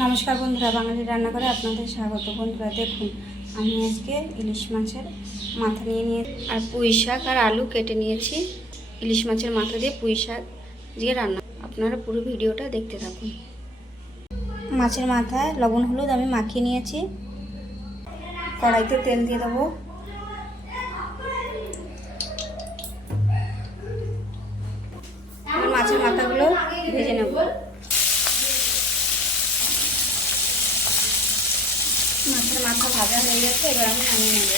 নমস্কার বন্ধুরা, বাঙালি রান্নাঘরে আপনাদের স্বাগত। বন্ধুরা দেখুন, আমি আজকে ইলিশ মাছের মাথা নিয়ে আর পুঁই শাক আর আলু কেটে নিয়েছি। ইলিশ মাছের মাথা দিয়ে পুঁই শাক দিয়ে রান্না। আপনারা পুরো ভিডিওটা দেখতে থাকুন। মাছের মাথায় লবণ হলুদ আমি মাখিয়ে নিয়েছি। কড়াইতে তেল দিয়ে দেবো। মাছের মাথাগুলো ভেজে নেব। মাছের মাথা ভাজা হয়ে গেছে, এবার আমি নামিয়ে নেব।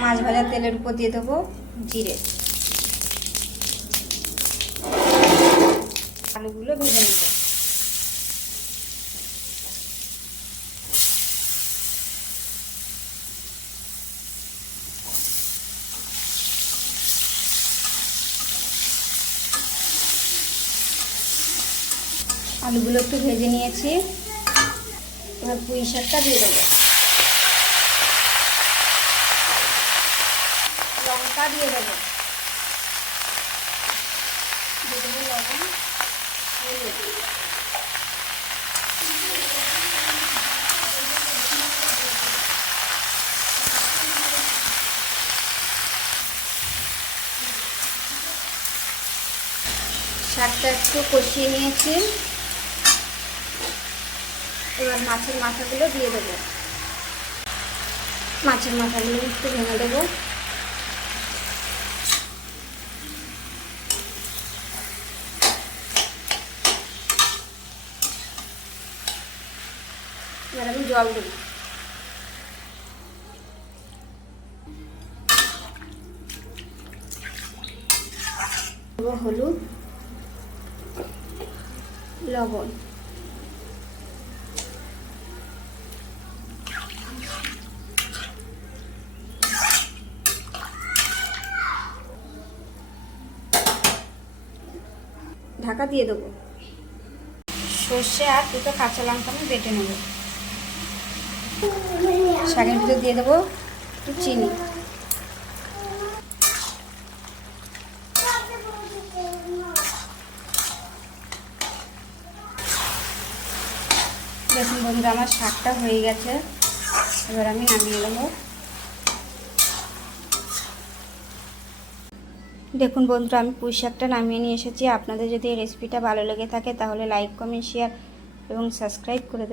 মাছ ভাজা তেলের উপর দিয়ে দেবো জিরে। আলুগুলো ভেজে নেব। আলুগুলো একটু ভেজে নিয়েছি, এবার পুঁই শাকটা দিয়ে দেবো। লঙ্কা দিয়ে দেবো, লবণ, হলুদ। শাকটা একটু কষিয়ে নিয়েছি, এবার মাছের মাথাগুলো দিয়ে দেবো। মাছের মাথাগুলো একটু ভেঙে দেবো। এবার আমি জল দেবো। হলুদ, লবণ, ঢাকা দিয়ে দেবো। সর্ষে আর দুটো কাঁচা লঙ্কা আমি বেটে নেব। শাকের ভিতরে দিয়ে দেবো একটু চিনি। দেখুন বন্ধুরা, আমার শাকটা হয়ে গেছে, এবার আমি নামিয়ে নেবো। দেখুন বন্ধুরা, আমি পুঁই শাকটা নামিয়ে নিয়ে এসেছি। আপনাদের যদি এই রেসিপিটা ভালো লেগে থাকে তাহলে লাইক, কমেন্ট, শেয়ার এবং সাবস্ক্রাইব করে দেবেন।